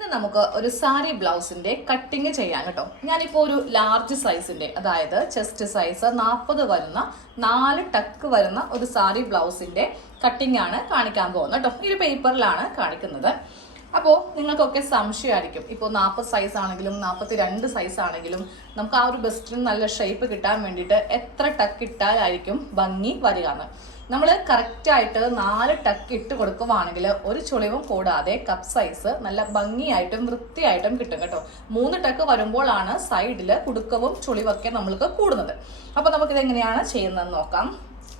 ഇന്ന് നമുക്ക് ഒരു സാരി ബ്ലൗസിന്റെ കട്ടിങ് ചെയ്യാൻ കേട്ടോ. ഞാനിപ്പോൾ ഒരു ലാർജ് സൈസിന്റെ, അതായത് ചെസ്റ്റ് സൈസ് 40 വരുന്ന 4 ടക്ക് വരുന്ന ഒരു സാരി ബ്ലൗസിന്റെ കട്ടിങ് ആണ് കാണിക്കാൻ പോകുന്നത് കേട്ടോ. ഈ ഒരു പേപ്പറിലാണ് കാണിക്കുന്നത്. അപ്പോൾ നിങ്ങൾക്കൊക്കെ സംശയമായിരിക്കും, ഇപ്പോൾ 40 സൈസ് ആണെങ്കിലും 42 സൈസ് ആണെങ്കിലും നമുക്ക് ആ ഒരു ബെസ്റ്റിന് നല്ല ഷേപ്പ് കിട്ടാൻ വേണ്ടിയിട്ട് എത്ര ടക്ക് ഇട്ടാലായിരിക്കും ഭംഗി വരിക എന്ന്. നമ്മൾ കറക്റ്റായിട്ട് 4 ടക്ക് ഇട്ട് കൊടുക്കുവാണെങ്കിൽ ഒരു ചുളിവും കൂടാതെ കപ്പ് സൈസ് നല്ല ഭംഗിയായിട്ടും വൃത്തിയായിട്ടും കിട്ടും കേട്ടോ. 3 ടക്ക് വരുമ്പോഴാണ് സൈഡിൽ കുടുക്കവും ചുളിവൊക്കെ നമ്മൾക്ക് കൂടുന്നത്. അപ്പോൾ നമുക്കിത് എങ്ങനെയാണ് ചെയ്യുന്നതെന്ന് നോക്കാം.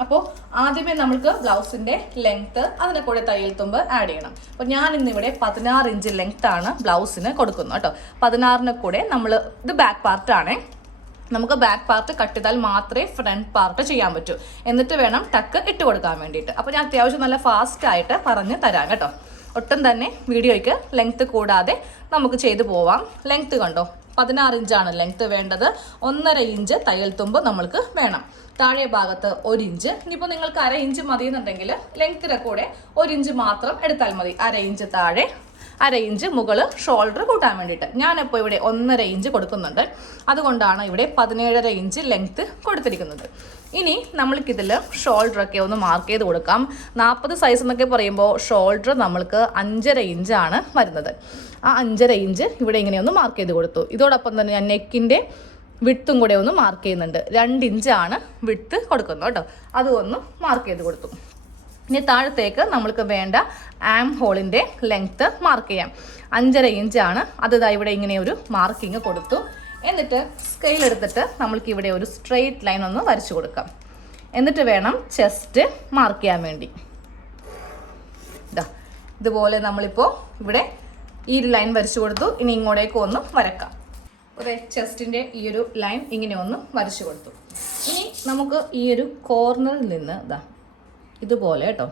അപ്പോൾ ആദ്യമേ നമുക്ക് ബ്ലൗസിന്റെ ലെങ്ത്, അതിനെ കൂടെ തയ്യൽ തുമ്പ് ആഡ് ചെയ്യണം. അപ്പോൾ ഞാൻ ഇന്നിവിടെ 16 ഇഞ്ച് ലെങ്ത് ആണ് ബ്ലൗസിന് കൊടുക്കുന്നത് കേട്ടോ. 16ന് കൂടെ നമ്മൾ ഇത് ബാക്ക് പാർട്ടാണ്. നമുക്ക് ബാക്ക് പാർട്ട് കട്ട് ചെയ്താൽ മാത്രമേ ഫ്രണ്ട് പാർട്ട് ചെയ്യാൻ പറ്റൂ. എന്നിട്ട് വേണം ടക്ക് ഇട്ട് കൊടുക്കാൻ വേണ്ടിയിട്ട്. അപ്പോൾ ഞാൻ അത്യാവശ്യം നല്ല ഫാസ്റ്റ് ആയിട്ട് പറഞ്ഞ് തരാം കേട്ടോ. ഒട്ടും തന്നെ വീഡിയോയ്ക്ക് ലെങ്ത് കൂടാതെ നമുക്ക് ചെയ്തു പോവാം. ലെങ്ത് കണ്ടോ, 16 ഇഞ്ചാണ് ലെങ്ത് വേണ്ടത്. 1.5 ഇഞ്ച് തയ്യൽ തുമ്പ് നമ്മൾക്ക് വേണം. താഴെ ഭാഗത്ത് 1 ഇഞ്ച്. ഇനിയിപ്പോൾ നിങ്ങൾക്ക് 1/2 ഇഞ്ച് മതി എന്നുണ്ടെങ്കിൽ ലെങ്ത്തിൻ്റെ കൂടെ 1 ഇഞ്ച് മാത്രം എടുത്താൽ മതി. 1/2 ഇഞ്ച് താഴെ, 1/2 ഇഞ്ച് മുകളിൽ ഷോൾഡർ കൂട്ടാൻ വേണ്ടിയിട്ട്. ഞാനിപ്പോൾ ഇവിടെ 1.5 ഇഞ്ച് കൊടുക്കുന്നുണ്ട്. അതുകൊണ്ടാണ് ഇവിടെ 17.5 ഇഞ്ച് ലെങ്ത്ത് കൊടുത്തിരിക്കുന്നത്. ഇനി നമ്മൾക്കിതിൽ ഷോൾഡറൊക്കെ ഒന്ന് മാർക്ക് ചെയ്ത് കൊടുക്കാം. 40 സൈസ് എന്നൊക്കെ പറയുമ്പോൾ ഷോൾഡർ നമ്മൾക്ക് 5.5 ഇഞ്ചാണ് വരുന്നത്. ആ 5.5 ഇഞ്ച് ഇവിടെ ഇങ്ങനെയൊന്ന് മാർക്ക് ചെയ്ത് കൊടുത്തു. ഇതോടൊപ്പം തന്നെ ഞാൻ നെക്കിൻ്റെ വിട്ടും കൂടെ ഒന്ന് മാർക്ക് ചെയ്യുന്നുണ്ട്. 2 ഇഞ്ചാണ് വിട്ട് കൊടുക്കുന്നത് കേട്ടോ. അതും ഒന്ന് മാർക്ക് ചെയ്ത് കൊടുത്തു. ഇനി താഴത്തേക്ക് നമ്മൾക്ക് വേണ്ട ആം ഹോളിൻ്റെ ലെങ്ത്ത് മാർക്ക് ചെയ്യാം. 5.5 ഇഞ്ചാണ്. അത് ഇവിടെ ഇങ്ങനെ ഒരു മാർക്കിങ് കൊടുത്തു. എന്നിട്ട് സ്കെയിൽ എടുത്തിട്ട് നമ്മൾക്ക് ഇവിടെ ഒരു സ്ട്രെയിറ്റ് ലൈൻ ഒന്ന് വരച്ചു കൊടുക്കാം. എന്നിട്ട് വേണം ചെസ്റ്റ് മാർക്ക് ചെയ്യാൻ വേണ്ടി. ഇതുപോലെ നമ്മളിപ്പോൾ ഇവിടെ ഈ ഒരു ലൈൻ വരച്ചു കൊടുത്തു. ഇനി ഇങ്ങോട്ടേക്ക് ഒന്ന് വരക്കാം. ഒരു ചെസ്റ്റിൻ്റെ ഈ ഒരു ലൈൻ ഇങ്ങനെ ഒന്ന് വരച്ചു കൊടുത്തു. ഇനി നമുക്ക് ഈ ഒരു കോർണറിൽ നിന്ന് ഇതുപോലെ കേട്ടോ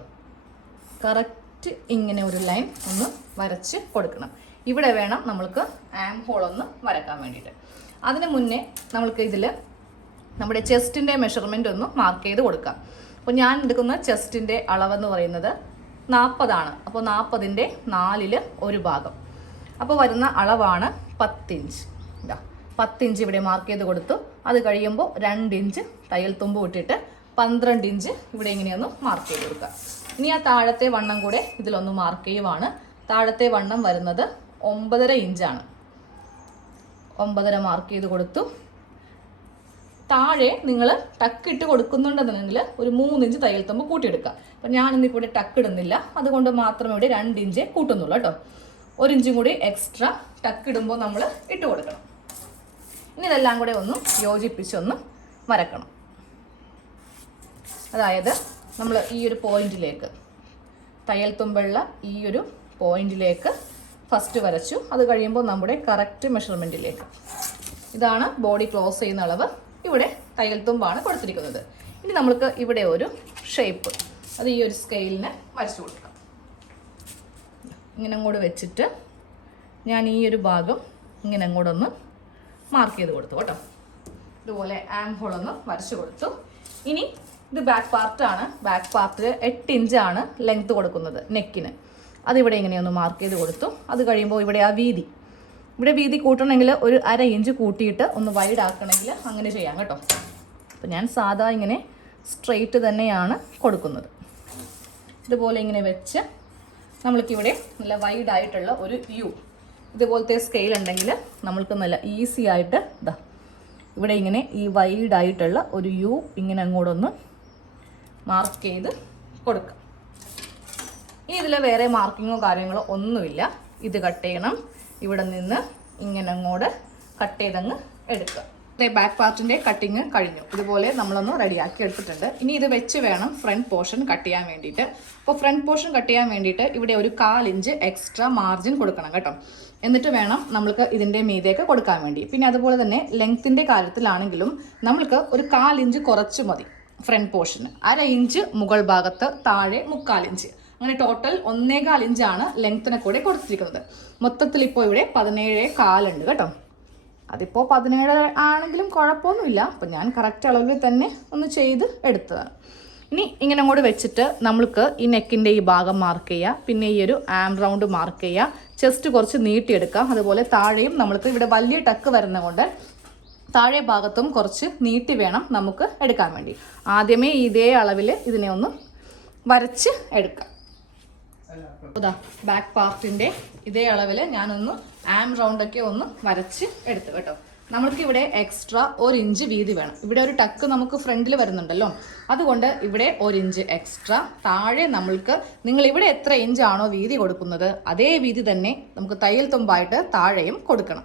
കറക്റ്റ് ഇങ്ങനെ ഒരു ലൈൻ ഒന്ന് വരച്ച് കൊടുക്കണം. ഇവിടെ വേണം നമ്മൾക്ക് ആം ഹോൾ ഒന്ന് വരക്കാൻ വേണ്ടിയിട്ട്. അതിന് മുന്നേ നമ്മൾക്ക് ഇതിൽ നമ്മുടെ ചെസ്റ്റിൻ്റെ മെഷർമെൻ്റ് ഒന്ന് മാർക്ക് ചെയ്ത് കൊടുക്കാം. അപ്പോൾ ഞാൻ എടുക്കുന്ന ചെസ്റ്റിൻ്റെ അളവെന്ന് പറയുന്നത് 40 ആണ്. അപ്പോൾ 40ൻ്റെ 4ൽ 1 ഭാഗം. അപ്പോൾ വരുന്ന അളവാണ് 10 ഇഞ്ച്. 10 ഇഞ്ച് ഇവിടെ മാർക്ക് ചെയ്ത് കൊടുത്തു. അത് കഴിയുമ്പോൾ 2 ഇഞ്ച് തയ്യൽ തുമ്പ് ഇട്ടിട്ട് 12 ഇഞ്ച് ഇവിടെ ഇങ്ങനെയൊന്ന് മാർക്ക് ചെയ്ത് കൊടുക്കുക. ഇനി ആ താഴത്തെ വണ്ണം കൂടെ ഇതിലൊന്ന് മാർക്ക് ചെയ്യുവാണ്. താഴത്തെ വണ്ണം വരുന്നത് 9.5 ഇഞ്ചാണ്. 9.5 മാർക്ക് ചെയ്ത് കൊടുത്തു. താഴെ നിങ്ങൾ ടക്ക് ഇട്ട് കൊടുക്കുന്നുണ്ടെന്നുണ്ടെങ്കിൽ ഒരു 3 ഇഞ്ച് തയ്യൽ തുമ്പ് കൂട്ടിയെടുക്കുക. അപ്പം ഞാനിന്നിപ്പോൾ ഇവിടെ ടക്ക് ഇടുന്നില്ല, അതുകൊണ്ട് മാത്രമേ ഇവിടെ 2 ഇഞ്ച് കൂട്ടുന്നുള്ളൂ കേട്ടോ. 1 ഇഞ്ചും കൂടി എക്സ്ട്രാ ടക്ക് ഇടുമ്പോൾ നമ്മൾ ഇട്ട് കൊടുക്കണം. ഇനി ഇതെല്ലാം കൂടെ ഒന്ന് യോജിപ്പിച്ചൊന്ന് വരക്കണം. അതായത് നമ്മൾ ഈ ഒരു പോയിന്റിലേക്ക്, തയ്യൽ തുമ്പുള്ള ഈ ഒരു പോയിന്റിലേക്ക് ഫസ്റ്റ് വരച്ചു. അത് കഴിയുമ്പോൾ നമ്മുടെ കറക്റ്റ് മെഷർമെൻറ്റിലേക്ക്. ഇതാണ് ബോഡി ക്ലോസ് ചെയ്യുന്ന അളവ്. ഇവിടെ തയ്യൽ തുമ്പാണ് കൊടുത്തിരിക്കുന്നത്. ഇനി നമുക്ക് ഇവിടെ ഒരു ഷേപ്പ്, അത് ഈ ഒരു സ്കെയിലിന് വരച്ചു കൊടുക്കാം. ഇങ്ങനെ അങ്ങോട്ട് വെച്ചിട്ട് ഞാൻ ഈ ഒരു ഭാഗം ഇങ്ങനെ അങ്ങോട്ടൊന്ന് മാർക്ക് ചെയ്ത് കൊടുത്തു കേട്ടോ. ഇതുപോലെ ആം ഹോൾ ഒന്ന് വരച്ചു കൊടുത്തു. ഇനി ഇത് ബാക്ക് പാർട്ടാണ്. ബാക്ക് പാർട്ടിൽ 8 ഇഞ്ചാണ് ലെങ്ത്ത് കൊടുക്കുന്നത് നെക്കിന്. അതിവിടെ ഇങ്ങനെയൊന്ന് മാർക്ക് ചെയ്ത് കൊടുത്തു. അത് കഴിയുമ്പോൾ ഇവിടെ ആ വീതി, ഇവിടെ വീതി കൂട്ടണമെങ്കിൽ ഒരു 1/2 ഇഞ്ച് കൂട്ടിയിട്ട് ഒന്ന് വൈഡ് ആക്കണമെങ്കിൽ അങ്ങനെ ചെയ്യാം കേട്ടോ. അപ്പോൾ ഞാൻ സാധാ ഇങ്ങനെ സ്ട്രെയിറ്റ് തന്നെയാണ് കൊടുക്കുന്നത്. ഇതുപോലെ ഇങ്ങനെ വെച്ച് നമ്മൾക്കിവിടെ നല്ല വൈഡായിട്ടുള്ള ഒരു യു, ഇതുപോലത്തെ സ്കെയിൽ ഉണ്ടെങ്കിൽ നമ്മൾക്ക് നല്ല ഈസി ആയിട്ട് ഇവിടെ ഇങ്ങനെ ഈ വൈഡായിട്ടുള്ള ഒരു യു ഇങ്ങനെ അങ്ങോട്ടൊന്ന് മാർക്ക് ചെയ്ത് കൊടുക്കാം. ഇനി ഇതിൽ വേറെ മാർക്കിങ്ങോ കാര്യങ്ങളോ ഒന്നുമില്ല. ഇത് കട്ട് ചെയ്യണം. ഇവിടെ നിന്ന് ഇങ്ങനെ അങ്ങോട്ട് കട്ട് ചെയ്തങ്ങ് എടുക്കുക. ബാക്ക് പാർട്ടിൻ്റെ കട്ടിങ് കഴിഞ്ഞു. ഇതുപോലെ നമ്മളൊന്ന് റെഡിയാക്കി എടുത്തിട്ടുണ്ട്. ഇനി ഇത് വെച്ച് വേണം ഫ്രണ്ട് പോർഷൻ കട്ട് ചെയ്യാൻ വേണ്ടിയിട്ട്. അപ്പോൾ ഫ്രണ്ട് പോർഷൻ കട്ട് ചെയ്യാൻ വേണ്ടിയിട്ട് ഇവിടെ ഒരു 1/4 ഇഞ്ച് എക്സ്ട്രാ മാർജിൻ കൊടുക്കണം കേട്ടോ. എന്നിട്ട് വേണം നമ്മൾക്ക് ഇതിൻ്റെ മീതേക്ക് കൊടുക്കാൻ വേണ്ടി. പിന്നെ അതുപോലെ തന്നെ ലെങ്ത്തിൻ്റെ കാര്യത്തിലാണെങ്കിലും നമ്മൾക്ക് ഒരു 1/4 ഇഞ്ച് കുറച്ച് മതി ഫ്രണ്ട് പോർഷന്. 1/2 ഇഞ്ച് മുകൾ ഭാഗത്ത്, താഴെ 3/4 ഇഞ്ച്. അങ്ങനെ ടോട്ടൽ 1.25 ഇഞ്ചാണ് ലെങ്ത്തിനെ കൂടെ കൊടുത്തിരിക്കുന്നത്. മൊത്തത്തിൽ ഇപ്പോൾ ഇവിടെ 17.4 ഉണ്ട് കേട്ടോ. അതിപ്പോൾ 17 ആണെങ്കിലും കുഴപ്പമൊന്നുമില്ല. അപ്പം ഞാൻ കറക്റ്റ് അളവിൽ തന്നെ ഒന്ന് ചെയ്ത് എടുത്തതാണ്. ഇനി ഇങ്ങനെ അങ്ങോട്ട് വെച്ചിട്ട് നമ്മൾക്ക് ഈ നെക്കിൻ്റെ ഈ ഭാഗം മാർക്ക് ചെയ്യുക, പിന്നെ ഈ ഒരു ആം റൗണ്ട് മാർക്ക് ചെയ്യുക, ചെസ്റ്റ് കുറച്ച് നീട്ടിയെടുക്കാം. അതുപോലെ താഴെയും നമ്മൾക്ക് ഇവിടെ വലിയ ടക്ക് വരുന്നതുകൊണ്ട് താഴെ ഭാഗത്തും കുറച്ച് നീട്ടി വേണം നമുക്ക് എടുക്കാൻ വേണ്ടി. ആദ്യമേ ഇതേ അളവിൽ ഇതിനെ ഒന്ന് വരച്ച് എടുക്കാം. അതാ ബാക്ക് പാർട്ടിൻ്റെ ഇതേ അളവിൽ ഞാനൊന്ന് ആം റൗണ്ടൊക്കെ ഒന്ന് വരച്ച് എടുത്തു കേട്ടോ. നമ്മൾക്ക് ഇവിടെ എക്സ്ട്രാ 1 ഇഞ്ച് വീതി വേണം. ഇവിടെ ഒരു ടക്ക് നമുക്ക് ഫ്രണ്ടിൽ വരുന്നുണ്ടല്ലോ, അതുകൊണ്ട് ഇവിടെ 1 ഇഞ്ച് എക്സ്ട്രാ. താഴെ നമ്മൾക്ക് നിങ്ങൾ ഇവിടെ എത്ര ഇഞ്ചാണോ വീതി കൊടുക്കുന്നത് അതേ വീതി തന്നെ നമുക്ക് തയ്യൽ തുമ്പായിട്ട് താഴെയും കൊടുക്കണം.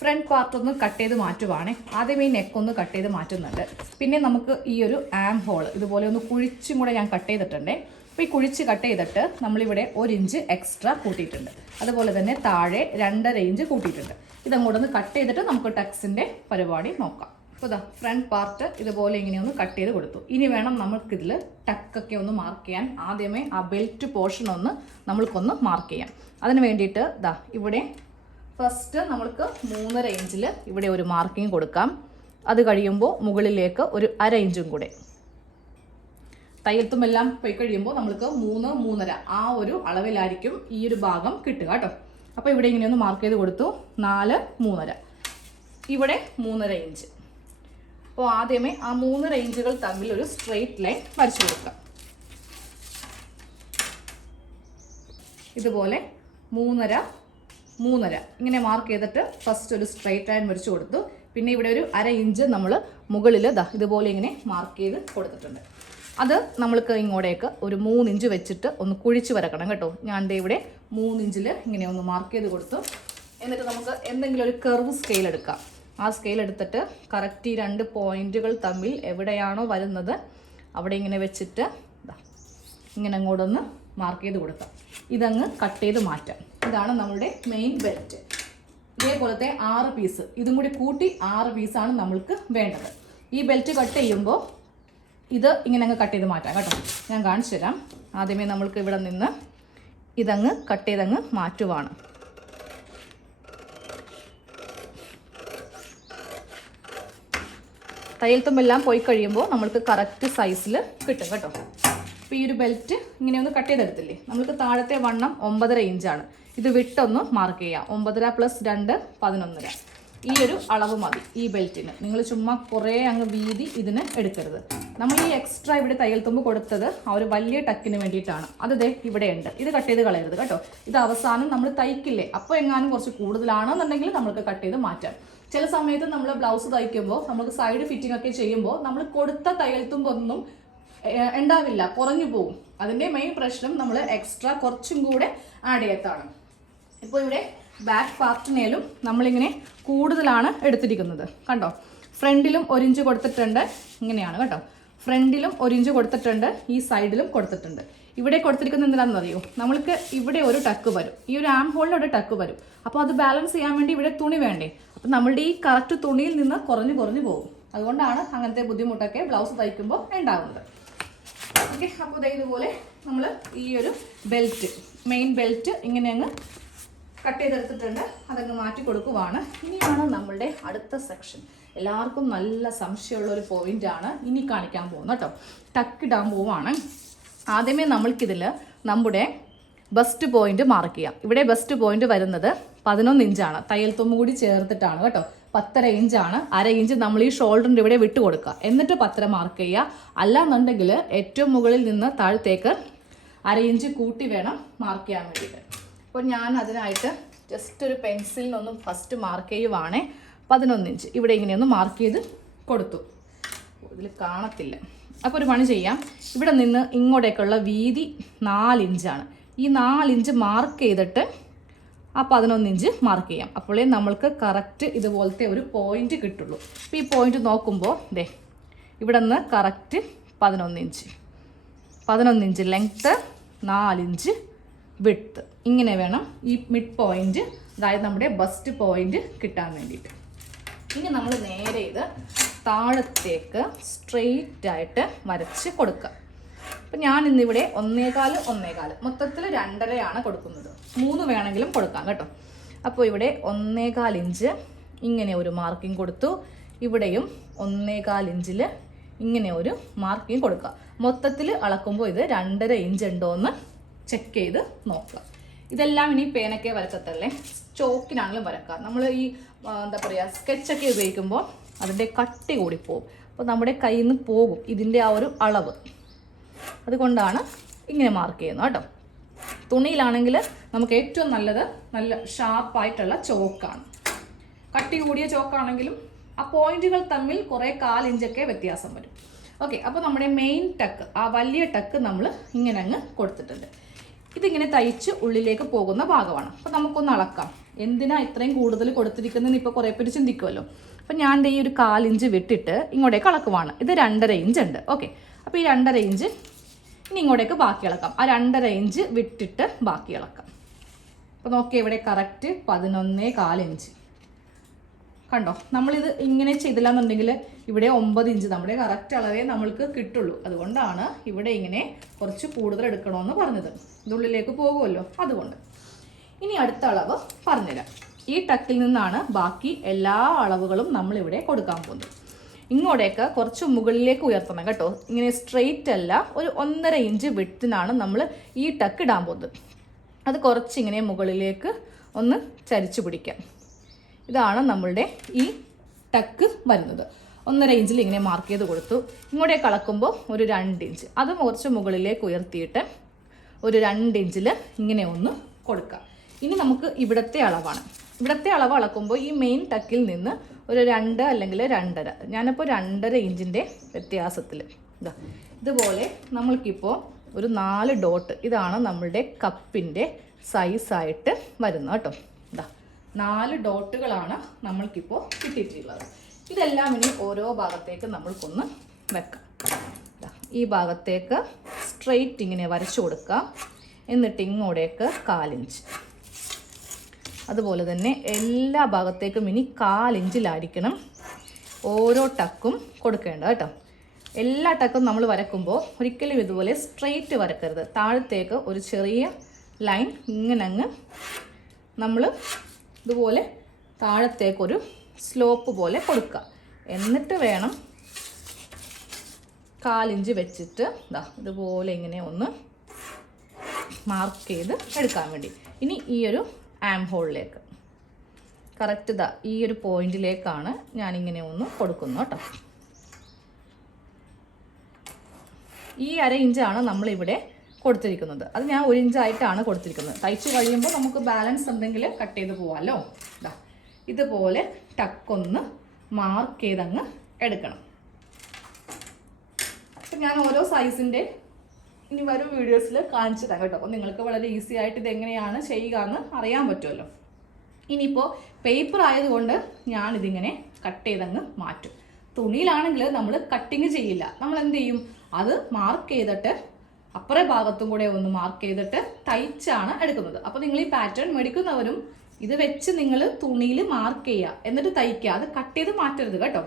ഫ്രണ്ട് പാർട്ട് ഒന്ന് കട്ട് ചെയ്ത് മാറ്റുവാണേ. ആദ്യം ഈ നെക്ക് ഒന്ന് കട്ട് ചെയ്ത് മാറ്റുന്നുണ്ട്. പിന്നെ നമുക്ക് ഈ ഒരു ആം ഹോൾ ഇതുപോലെ ഒന്ന് കുഴിച്ചും കൂടെ ഞാൻ കട്ട് ചെയ്തിട്ടുണ്ടേ. അപ്പോൾ ഈ കുഴിച്ച് കട്ട് ചെയ്തിട്ട് നമ്മളിവിടെ 1 ഇഞ്ച് എക്സ്ട്രാ കൂട്ടിയിട്ടുണ്ട്. അതുപോലെ തന്നെ താഴെ 2.5 ഇഞ്ച് കൂട്ടിയിട്ടുണ്ട്. ഇതങ്ങോട്ടൊന്ന് കട്ട് ചെയ്തിട്ട് നമുക്ക് ടക്സിൻ്റെ പരിപാടി നോക്കാം. അപ്പോൾ ഇതാ ഫ്രണ്ട് പാർട്ട് ഇതുപോലെ ഇങ്ങനെയൊന്ന് കട്ട് ചെയ്ത് കൊടുത്തു. ഇനി വേണം നമുക്കിതിൽ ടക്കൊക്കെ ഒന്ന് മാർക്ക് ചെയ്യാൻ. ആദ്യമേ ആ ബെൽറ്റ് പോർഷൻ ഒന്ന് നമ്മൾക്കൊന്ന് മാർക്ക് ചെയ്യാം. അതിന് വേണ്ടിയിട്ട് ഇതാ ഇവിടെ ഫസ്റ്റ് നമ്മൾക്ക് 3.5 ഇഞ്ചിൽ ഇവിടെ ഒരു മാർക്കിങ് കൊടുക്കാം. അത് കഴിയുമ്പോൾ മുകളിലേക്ക് ഒരു 1/2 ഇഞ്ചും കൂടെ. തയ്യൽത്തുമെല്ലാം പോയി കഴിയുമ്പോൾ നമ്മൾക്ക് 3, 3.5 ആ ഒരു അളവിലായിരിക്കും ഈ ഒരു ഭാഗം കിട്ടുക കേട്ടോ. അപ്പോൾ ഇവിടെ ഇങ്ങനെയൊന്ന് മാർക്ക് ചെയ്ത് കൊടുത്തു. 4, 3.5 ഇവിടെ 3.5 ഇഞ്ച്. അപ്പോൾ ആദ്യമേ ആ 3.5 ഇഞ്ചുകൾ തമ്മിൽ ഒരു സ്ട്രെയിറ്റ് ലൈൻ വരച്ചു കൊടുക്കാം. ഇതുപോലെ 3.5, 3.5 ഇങ്ങനെ മാർക്ക് ചെയ്തിട്ട് ഫസ്റ്റ് ഒരു സ്ട്രെയിറ്റ് ലൈൻ വരച്ചു കൊടുത്തു. പിന്നെ ഇവിടെ ഒരു 1/2 ഇഞ്ച് നമ്മൾ മുകളിൽ ഇതുപോലെ ഇങ്ങനെ മാർക്ക് ചെയ്ത് കൊടുത്തിട്ടുണ്ട്. അത് നമ്മൾക്ക് ഇങ്ങോട്ടേക്ക് ഒരു 3 ഇഞ്ച് വെച്ചിട്ട് ഒന്ന് കുഴിച്ച് വരക്കണം കേട്ടോ. ഞാൻ ഇവിടെ 3 ഇഞ്ചിൽ ഇങ്ങനെ ഒന്ന് മാർക്ക് ചെയ്ത് കൊടുത്തു. എന്നിട്ട് നമുക്ക് എന്തെങ്കിലും ഒരു കർവ് സ്കെയിൽ എടുക്കാം. ആ സ്കെയിൽ എടുത്തിട്ട് കറക്റ്റ് ഈ 2 പോയിന്റുകൾ തമ്മിൽ എവിടെയാണോ വരുന്നത് അവിടെ ഇങ്ങനെ വെച്ചിട്ട് ഇങ്ങനെ അങ്ങോട്ടൊന്ന് മാർക്ക് ചെയ്ത് കൊടുക്കാം. ഇതങ്ങ് കട്ട് ചെയ്ത് മാറ്റാം. ഇതാണ് നമ്മളുടെ മെയിൻ ബെൽറ്റ്. ഇതേപോലത്തെ 6 പീസ്, ഇതും കൂടി കൂട്ടി 6 പീസാണ് നമ്മൾക്ക് വേണ്ടത്. ഈ ബെൽറ്റ് കട്ട് ചെയ്യുമ്പോൾ ഇത് ഇങ്ങനെ അങ്ങ് കട്ട് ചെയ്ത് മാറ്റാം കേട്ടോ. ഞാൻ കാണിച്ചു തരാം. ആദ്യമേ നമ്മൾക്ക് ഇവിടെ നിന്ന് ഇതങ്ങ് കട്ട് ചെയ്തങ്ങ് മാറ്റുവാണ്. തയ്യൽത്തുമെല്ലാം പോയി കഴിയുമ്പോൾ നമ്മൾക്ക് കറക്റ്റ് സൈസിൽ കിട്ടും കേട്ടോ. അപ്പോൾ ഈ ഒരു ബെൽറ്റ് ഇങ്ങനെ ഒന്ന് കട്ട് ചെയ്തെടുത്തില്ലേ, നമ്മൾക്ക് താഴത്തെ വണ്ണം 9.5 ഇഞ്ചാണ്. ഇത് വിട്ടൊന്ന് മാർക്ക് ചെയ്യാം. 9.5 + 2 11.5 ഈ ഒരു അളവ് മതി ഈ ബെൽറ്റിന്. നിങ്ങൾ ചുമ്മാ കുറേ അങ്ങ് വീതി ഇതിന് എടുക്കരുത്. നമ്മൾ ഈ എക്സ്ട്രാ ഇവിടെ തയ്യൽത്തുമ്പ് കൊടുത്തത് ആ ഒരു വലിയ ടക്കിന് വേണ്ടിയിട്ടാണ്. അത് ദേ ഇവിടെ ഉണ്ട്. ഇത് കട്ട് ചെയ്ത് കളയരുത് കേട്ടോ. ഇത് അവസാനം നമ്മൾ തയ്ക്കില്ലേ, അപ്പോൾ എങ്ങാനും കുറച്ച് കൂടുതലാണെന്നുണ്ടെങ്കിൽ നമുക്ക് കട്ട് ചെയ്ത് മാറ്റാം. ചില സമയത്ത് നമ്മൾ ബ്ലൗസ് തയ്ക്കുമ്പോൾ നമുക്ക് സൈഡ് ഫിറ്റിംഗ് ഒക്കെ ചെയ്യുമ്പോൾ നമ്മൾ കൊടുത്ത തയ്യൽത്തുമ്പൊന്നും ഉണ്ടാവില്ല, കുറഞ്ഞു പോകും. അതിൻ്റെ മെയിൻ പ്രശ്നം നമ്മൾ എക്സ്ട്രാ കുറച്ചും കൂടെ ആഡ് ചെയ്യത്താണ്. ഇപ്പോൾ ഇവിടെ ബാക്ക് പാർട്ടിനേലും നമ്മളിങ്ങനെ കൂടുതലാണ് എടുത്തിരിക്കുന്നത് കണ്ടോ. ഫ്രണ്ടിലും 1 ഇഞ്ച് കൊടുത്തിട്ടുണ്ട്, ഇങ്ങനെയാണ് കേട്ടോ. ഫ്രണ്ടിലും 1 ഇഞ്ച് കൊടുത്തിട്ടുണ്ട്, ഈ സൈഡിലും കൊടുത്തിട്ടുണ്ട്. ഇവിടെ കൊടുത്തിരിക്കുന്നത് എന്താണെന്ന് അറിയോ, നമ്മൾക്ക് ഇവിടെ ഒരു ടക്ക് വരും, ഈ ഒരു ആം ഹോളിൽ ഒരു ടക്ക് വരും. അപ്പോൾ അത് ബാലൻസ് ചെയ്യാൻ വേണ്ടി ഇവിടെ തുണി വേണ്ടേ. അപ്പം നമ്മളുടെ ഈ കറക്റ്റ് തുണിയിൽ നിന്ന് കുറഞ്ഞു പോകും. അതുകൊണ്ടാണ് അങ്ങനത്തെ ബുദ്ധിമുട്ടൊക്കെ ബ്ലൗസ് തയ്ക്കുമ്പോൾ ഉണ്ടാകുന്നത്. ഓക്കെ, അപ്പോൾ ഇതുപോലെ നമ്മൾ ഈ ഒരു ബെൽറ്റ്, മെയിൻ ബെൽറ്റ് ഇങ്ങനെ അങ്ങ് കട്ട് ചെയ്തെടുത്തിട്ടുണ്ട്. അതങ്ങ് മാറ്റി കൊടുക്കുവാണ്. ഇനിയാണ് നമ്മളുടെ അടുത്ത സെക്ഷൻ. എല്ലാവർക്കും നല്ല സംശയമുള്ള ഒരു പോയിന്റാണ് ഇനി കാണിക്കാൻ പോകുന്നത് കേട്ടോ. ടക്കിടാൻ പോവാണ്. ആദ്യമേ നമ്മൾക്കിതിൽ നമ്മുടെ ബസ്റ്റ് പോയിന്റ് മാർക്ക് ചെയ്യാം. ഇവിടെ ബസ്റ്റ് പോയിന്റ് വരുന്നത് 11 ഇഞ്ചാണ്. തയ്യൽ തുമ്പ് കൂടി ചേർത്തിട്ടാണ് കേട്ടോ. 10.5 ഇഞ്ചാണ്. 1/2 ഇഞ്ച് നമ്മൾ ഈ ഷോൾഡറിൻ്റെ ഇവിടെ വിട്ട് കൊടുക്കുക. എന്നിട്ട് 10 മാർക്ക് ചെയ്യുക. അല്ലാന്നുണ്ടെങ്കിൽ ഏറ്റവും മുകളിൽ നിന്ന് താഴത്തേക്ക് 1/2 ഇഞ്ച് കൂട്ടി വേണം മാർക്ക് ചെയ്യാൻ വേണ്ടിയിട്ട്. അപ്പോൾ ഞാൻ അതിനായിട്ട് ജസ്റ്റ് ഒരു പെൻസിലിനൊന്നും ഫസ്റ്റ് മാർക്ക് ചെയ്യുവാണേ. 11 ഇഞ്ച് ഇവിടെ ഇങ്ങനെയൊന്ന് മാർക്ക് ചെയ്ത് കൊടുത്തു. ഇതിൽ കാണത്തില്ല. അപ്പോൾ ഒരു പണി ചെയ്യാം. ഇവിടെ നിന്ന് ഇങ്ങോട്ടേക്കുള്ള വീതി 4 ഇഞ്ചാണ്. ഈ 4 ഇഞ്ച് മാർക്ക് ചെയ്തിട്ട് ആ 11 ഇഞ്ച് മാർക്ക് ചെയ്യാം. അപ്പോഴേ നമ്മൾക്ക് കറക്റ്റ് ഇതുപോലത്തെ ഒരു പോയിന്റ് കിട്ടുള്ളൂ. അപ്പോൾ ഈ പോയിന്റ് നോക്കുമ്പോൾ ദേ ഇവിടെ നിന്ന് correct 11 inch, 11 inch length, 4 inch width. ഇങ്ങനെ വേണം ഈ മിഡ് പോയിന്റ്, അതായത് നമ്മുടെ ബസ്റ്റ് പോയിന്റ് കിട്ടാൻ വേണ്ടിയിട്ട്. ഇനി നമ്മൾ നേരെ ഇത് താഴത്തേക്ക് സ്ട്രെയിറ്റ് ആയിട്ട് വരച്ച് കൊടുക്കുക. അപ്പം ഞാൻ ഇന്നിവിടെ 1.25 മൊത്തത്തിൽ 2.5 കൊടുക്കുന്നത്. 3 വേണമെങ്കിലും കൊടുക്കാം കേട്ടോ. അപ്പോൾ ഇവിടെ 1.25 ഇഞ്ച് ഇങ്ങനെ ഒരു മാർക്കിംഗ് കൊടുത്തു. ഇവിടെയും 1.25 ഇഞ്ചിൽ ഇങ്ങനെ ഒരു മാർക്കിങ് കൊടുക്കുക. മൊത്തത്തിൽ അളക്കുമ്പോൾ ഇത് 2.5 ഇഞ്ച് ഉണ്ടോ എന്ന് ചെക്ക് ചെയ്ത് നോക്കുക. ഇതെല്ലാം ഇനി പേനൊക്കെ വരക്കത്തല്ലേ, ചോക്കിനാണെങ്കിലും വരക്കുക. നമ്മൾ ഈ എന്താ പറയുക സ്കെച്ചൊക്കെ ഉപയോഗിക്കുമ്പോൾ അതിൻ്റെ കട്ടി കൂടിപ്പോവും. അപ്പോൾ നമ്മുടെ കയ്യിൽ നിന്ന് പോകും ഇതിൻ്റെ ആ ഒരു അളവ്. അതുകൊണ്ടാണ് ഇങ്ങനെ മാർക്ക് ചെയ്യുന്നത് കേട്ടോ. തുണിയിലാണെങ്കിൽ നമുക്ക് ഏറ്റവും നല്ലത് നല്ല ഷാർപ്പായിട്ടുള്ള ചോക്കാണ്. കട്ടി കൂടിയ ചോക്കാണെങ്കിലും ആ പോയിന്റുകൾ തമ്മിൽ കുറേ 1/4 ഇഞ്ചൊക്കെ വ്യത്യാസം വരും. ഓക്കെ, അപ്പോൾ നമ്മുടെ മെയിൻ ടക്ക്, ആ വലിയ ടക്ക് നമ്മൾ ഇങ്ങനെ അങ്ങ് കൊടുത്തിട്ടുണ്ട്. ഇതിങ്ങനെ തയ്ച്ച് ഉള്ളിലേക്ക് പോകുന്ന ഭാഗമാണ്. അപ്പോൾ നമുക്കൊന്ന് അളക്കാം. എന്തിനാ ഇത്രയും കൂടുതൽ കൊടുത്തിരിക്കുന്നതെന്ന് ഇപ്പോൾ കുറേ പേര് ചിന്തിക്കുമല്ലോ. അപ്പം ഞാൻ ഈ ഒരു 1/4 ഇഞ്ച് വിട്ടിട്ട് ഇങ്ങോട്ടേക്ക് അളക്കുവാണ്. ഇത് 2.5 ഇഞ്ച് ഉണ്ട്. ഓക്കെ, അപ്പോൾ ഈ 2.5 ഇഞ്ച് ഇനി ഇങ്ങോട്ടേക്ക് ബാക്കി ഇളക്കാം. ആ 2.5 ഇഞ്ച് വിട്ടിട്ട് ബാക്കി ഇളക്കാം. അപ്പോൾ നോക്കിയാൽ ഇവിടെ കറക്റ്റ് 11.25 ഇഞ്ച് കണ്ടോ. നമ്മളിത് ഇങ്ങനെ ചെയ്തില്ല എന്നുണ്ടെങ്കിൽ ഇവിടെ 9 ഇഞ്ച് നമ്മുടെ കറക്റ്റ് അളവേ നമ്മൾക്ക് കിട്ടുള്ളൂ. അതുകൊണ്ടാണ് ഇവിടെ ഇങ്ങനെ കുറച്ച് കൂടുതൽ എടുക്കണമെന്ന് പറഞ്ഞത്. ഇതുള്ളിലേക്ക് പോകുമല്ലോ, അതുകൊണ്ട്. ഇനി അടുത്ത അളവ് പറഞ്ഞുതരാം. ഈ ടക്കിൽ നിന്നാണ് ബാക്കി എല്ലാ അളവുകളും നമ്മളിവിടെ കൊടുക്കാൻ പോകുന്നത്. ഇങ്ങോട്ടേക്ക് കുറച്ച് മുകളിലേക്ക് ഉയർത്തണം കേട്ടോ. ഇങ്ങനെ സ്ട്രെയിറ്റ് അല്ല, ഒരു 1.5 ഇഞ്ച് വിട്ടിനാണ് നമ്മൾ ഈ ടക്ക് ഇടാൻ പോകുന്നത്. അത് കുറച്ചിങ്ങനെ മുകളിലേക്ക് ഒന്ന് ചരിച്ചു പിടിക്കാം. ഇതാണ് നമ്മളുടെ ഈ ടക്ക് വരുന്നത്. 1.5 ഇഞ്ചിൽ ഇങ്ങനെ മാർക്ക് ചെയ്ത് കൊടുത്തു. ഇങ്ങോട്ടേക്ക് അളക്കുമ്പോൾ ഒരു 2 ഇഞ്ച്, അതും കുറച്ച് മുകളിലേക്ക് ഉയർത്തിയിട്ട് ഒരു 2 ഇഞ്ചിൽ ഇങ്ങനെ ഒന്ന് കൊടുക്കാം. ഇനി നമുക്ക് ഇവിടുത്തെ അളവാണ്. ഇവിടുത്തെ അളവ് അളക്കുമ്പോൾ ഈ മെയിൻ ടക്കിൽ നിന്ന് ഒരു 2 അല്ലെങ്കിൽ 2.5, ഞാനിപ്പോൾ 2.5 ഇഞ്ചിൻ്റെ വ്യത്യാസത്തിൽ ഇതുപോലെ നമ്മൾക്കിപ്പോൾ ഒരു 4 ഡോട്ട്, ഇതാണ് നമ്മളുടെ കപ്പിൻ്റെ സൈസായിട്ട് വരുന്നത് കേട്ടോ. 4 ഡോട്ടുകളാണ് നമ്മൾക്കിപ്പോൾ കിട്ടിയിട്ടുള്ളത്. ഇതെല്ലാം ഇനി ഓരോ ഭാഗത്തേക്ക് നമ്മൾക്കൊന്ന് വെക്കാം. ഈ ഭാഗത്തേക്ക് സ്ട്രെയിറ്റ് ഇങ്ങനെ വരച്ചു കൊടുക്കാം. എന്നിട്ട് ഇങ്ങോട്ടേക്ക് 1/4 ഇഞ്ച്. അതുപോലെ തന്നെ എല്ലാ ഭാഗത്തേക്കും ഇനി 1/4 ഇഞ്ചിലായിരിക്കണം ഓരോ ടക്കും കൊടുക്കേണ്ടത് കേട്ടോ. എല്ലാ ടക്കും നമ്മൾ വരക്കുമ്പോൾ ഒരിക്കലും ഇതുപോലെ സ്ട്രെയിറ്റ് വരക്കരുത്. താഴത്തേക്ക് ഒരു ചെറിയ ലൈൻ ഇങ്ങനെ അങ്ങ് നമ്മൾ ഇതുപോലെ താഴത്തേക്കൊരു സ്ലോപ്പ് പോലെ കൊടുക്കുക. എന്നിട്ട് വേണം 1/4 ഇഞ്ച് വെച്ചിട്ട് ഇതുപോലെ ഇങ്ങനെ ഒന്ന് മാർക്ക് ചെയ്ത് എടുക്കാൻ വേണ്ടി. ഇനി ഈ ഒരു ആം ഹോളിലേക്ക് കറക്റ്റ് ഈ ഒരു പോയിന്റിലേക്കാണ് ഞാനിങ്ങനെ ഒന്ന് കൊടുക്കുന്നത് കേട്ടോ. ഈ 1/2 ഇഞ്ചാണ് നമ്മളിവിടെ കൊടുത്തിരിക്കുന്നത്. അത് ഞാൻ 1 ഇഞ്ചായിട്ടാണ് കൊടുത്തിരിക്കുന്നത്. തയ്ച്ച് കഴിയുമ്പോൾ നമുക്ക് ബാലൻസ് ഉണ്ടെങ്കിൽ കട്ട് ചെയ്ത് പോവാമല്ലോ. ഇതുപോലെ ടക്കൊന്ന് മാർക്ക് ചെയ്തങ്ങ് എടുക്കണം. അപ്പം ഞാൻ ഓരോ സൈസിൻ്റെ ഇനി വരും വീഡിയോസിൽ കാണിച്ചു തരാം കേട്ടോ. അപ്പോൾ നിങ്ങൾക്ക് വളരെ ഈസി ആയിട്ട് ഇതെങ്ങനെയാണ് ചെയ്യുക എന്ന് അറിയാൻ പറ്റുമല്ലോ. ഇനിയിപ്പോൾ പേപ്പർ ആയതുകൊണ്ട് ഞാനിതിങ്ങനെ കട്ട് ചെയ്തങ്ങ് മാറ്റും. തുണിയിലാണെങ്കിൽ നമ്മൾ കട്ടിങ് ചെയ്യില്ല. നമ്മൾ എന്ത് ചെയ്യും, അത് മാർക്ക് ചെയ്തിട്ട് അപ്പുറേ ഭാഗത്തും കൂടെ ഒന്ന് മാർക്ക് ചെയ്തിട്ട് തയ്ച്ചാണ് എടുക്കുന്നത്. അപ്പോൾ നിങ്ങൾ ഈ പാറ്റേൺ മേടിക്കുന്നവരും ഇത് വെച്ച് നിങ്ങൾ തുണിയിൽ മാർക്ക് ചെയ്യുക, എന്നിട്ട് തയ്ക്കുക. അത് കട്ട് ചെയ്ത് മാറ്റരുത് കേട്ടോ.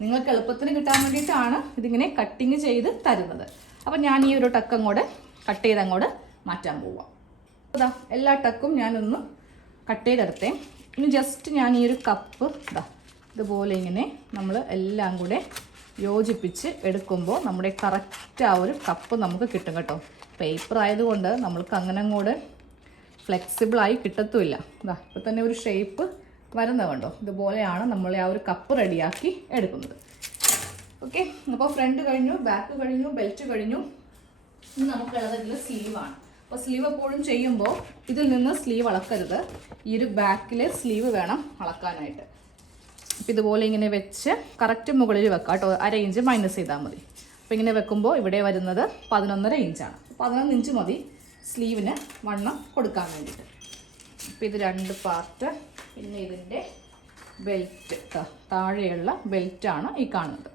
നിങ്ങൾക്ക് എളുപ്പത്തിന് കിട്ടാൻ വേണ്ടിയിട്ടാണ് ഇതിങ്ങനെ കട്ടിങ് ചെയ്ത് തരുന്നത്. അപ്പം ഞാൻ ഈ ഒരു ടക്ക് അങ്ങോട്ട് കട്ട് ചെയ്ത് അങ്ങോട്ട് മാറ്റാൻ പോവാം. അതാ എല്ലാ ടക്കും ഞാനൊന്ന് കട്ട് ചെയ്തെടുത്തേ. ഇനി ജസ്റ്റ് ഞാൻ ഈ ഒരു കപ്പ് ഇതുപോലെ ഇങ്ങനെ നമ്മൾ എല്ലാം കൂടെ യോജിപ്പിച്ച് എടുക്കുമ്പോൾ നമ്മുടെ കറക്റ്റ് ആ ഒരു കപ്പ് നമുക്ക് കിട്ടും കേട്ടോ. പേപ്പർ ആയതുകൊണ്ട് നമ്മൾക്ക് അങ്ങനെ അങ്ങോട്ട് ഫ്ലെക്സിബിളായി കിട്ടത്തുമില്ല. ഇപ്പോൾ തന്നെ ഒരു ഷേപ്പ് വരുന്നത് കണ്ടോ. ഇതുപോലെയാണ് നമ്മൾ ആ ഒരു കപ്പ് റെഡിയാക്കി എടുക്കുന്നത്. ഓക്കെ, അപ്പോൾ ഫ്രണ്ട് കഴിഞ്ഞു, ബാക്ക് കഴിഞ്ഞു, ബെൽറ്റ് കഴിഞ്ഞു. ഇനി നമുക്കുള്ളതിൽ സ്ലീവാണ്. അപ്പോൾ സ്ലീവ് എപ്പോഴും ചെയ്യുമ്പോൾ ഇതിൽ നിന്ന് സ്ലീവ് അളക്കരുത്. ഈ ഒരു ബാക്കിലെ സ്ലീവ് വേണം അളക്കാനായിട്ട്. അപ്പോൾ ഇതുപോലെ ഇങ്ങനെ വെച്ച് കറക്റ്റ് മുകളിൽ വെക്കാം കേട്ടോ. 1/2 ഇഞ്ച് മൈനസ് ചെയ്താൽ മതി. അപ്പോൾ ഇങ്ങനെ വെക്കുമ്പോൾ ഇവിടെ വരുന്നത് 11.5 ഇഞ്ചാണ്. 11 ഇഞ്ച് മതി സ്ലീവിന് വണ്ണം കൊടുക്കാൻ വേണ്ടിയിട്ട്. അപ്പോൾ ഇത് 2 പാർട്ട്. പിന്നെ ഇതിൻ്റെ ബെൽറ്റ്, താഴെയുള്ള ബെൽറ്റാണ് ഈ കാണുന്നത്.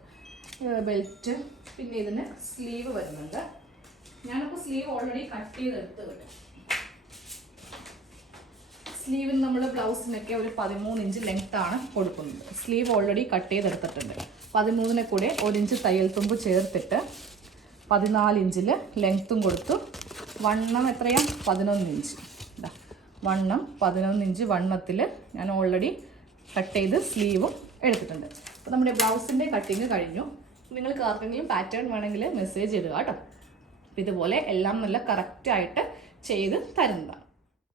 ബെൽറ്റ്. പിന്നെ ഇതിന് സ്ലീവ് വരുന്നുണ്ട്. ഞാനിപ്പോൾ സ്ലീവ് ഓൾറെഡി കട്ട് ചെയ്തെടുത്ത് കിട്ടും. സ്ലീവിന് നമ്മൾ ബ്ലൗസിനൊക്കെ ഒരു 13 ഇഞ്ച് ലെങ്ത്താണ് കൊടുക്കുന്നത്. സ്ലീവ് ഓൾറെഡി കട്ട് ചെയ്തെടുത്തിട്ടുണ്ട്. 13നെ കൂടെ 1 ഇഞ്ച് തയ്യൽ തുമ്പ് ചേർത്തിട്ട് 14 ഇഞ്ചിൽ ലെങ്ത്തും കൊടുത്തു. വണ്ണം എത്രയാണ്? 11 ഇഞ്ച്. വണ്ണം 11 ഇഞ്ച് വണ്ണത്തിൽ ഞാൻ ഓൾറെഡി കട്ട് ചെയ്ത് സ്ലീവും എടുത്തിട്ടുണ്ട്. അപ്പോൾ നമ്മുടെ ബ്ലൗസിൻ്റെ കട്ടിങ് കഴിഞ്ഞു. നിങ്ങൾക്ക് ആർക്കെങ്കിലും പാറ്റേൺ വേണമെങ്കിൽ മെസ്സേജ് ഇടുക കേട്ടോ. ഇതുപോലെ എല്ലാം നല്ല കറക്റ്റായിട്ട് ചെയ്ത് തരുന്നതാണ്.